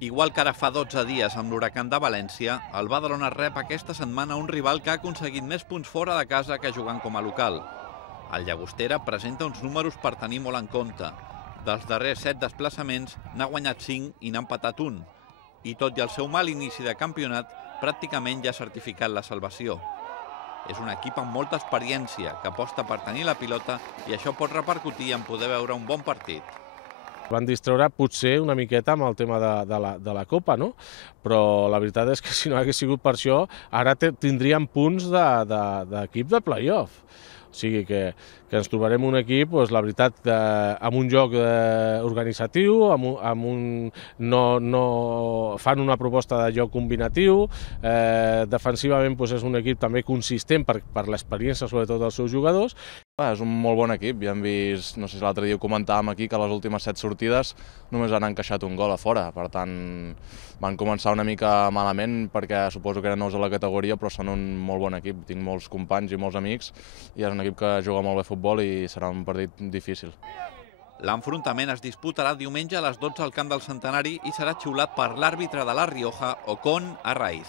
Igual que ara fa 12 dies amb l'Huracan de València, el Badalona rep aquesta setmana un rival que ha aconseguit més punts fora de casa que jugant com a local. El Llagostera presenta uns números per tenir molt en compte. Dels darrers 7 desplaçaments n'ha guanyat 5 i n'ha empatat 1. I tot i el seu mal inici de campionat, pràcticament ja ha certificat la salvació. És un equip amb molta experiència que aposta per tenir la pilota i això pot repercutir en poder veure un bon partit. Van distreure potser una miqueta amb el tema de la Copa, no? Però la veritat és que si no hagués sigut per això, ara tindríem punts d'equip de play-off. O sigui que ens trobarem un equip, la veritat, amb un joc organitzatiu, fan una proposta de joc combinatiu, defensivament és un equip també consistent per l'experiència, sobretot dels seus jugadors. És un molt bon equip, ja hem vist, no sé si l'altre dia ho comentàvem aquí, que les últimes 7 sortides només han encaixat un gol a fora, per tant van començar una mica malament perquè suposo que eren nous a la categoria, però són un molt bon equip, tinc molts companys i molts amics i és un equip que juga molt bé a futbol i serà un partit difícil. L'enfrontament es disputarà diumenge a les 12 al camp del Centenari i serà xiulat per l'àrbitre de La Rioja, Ocon Arraiz.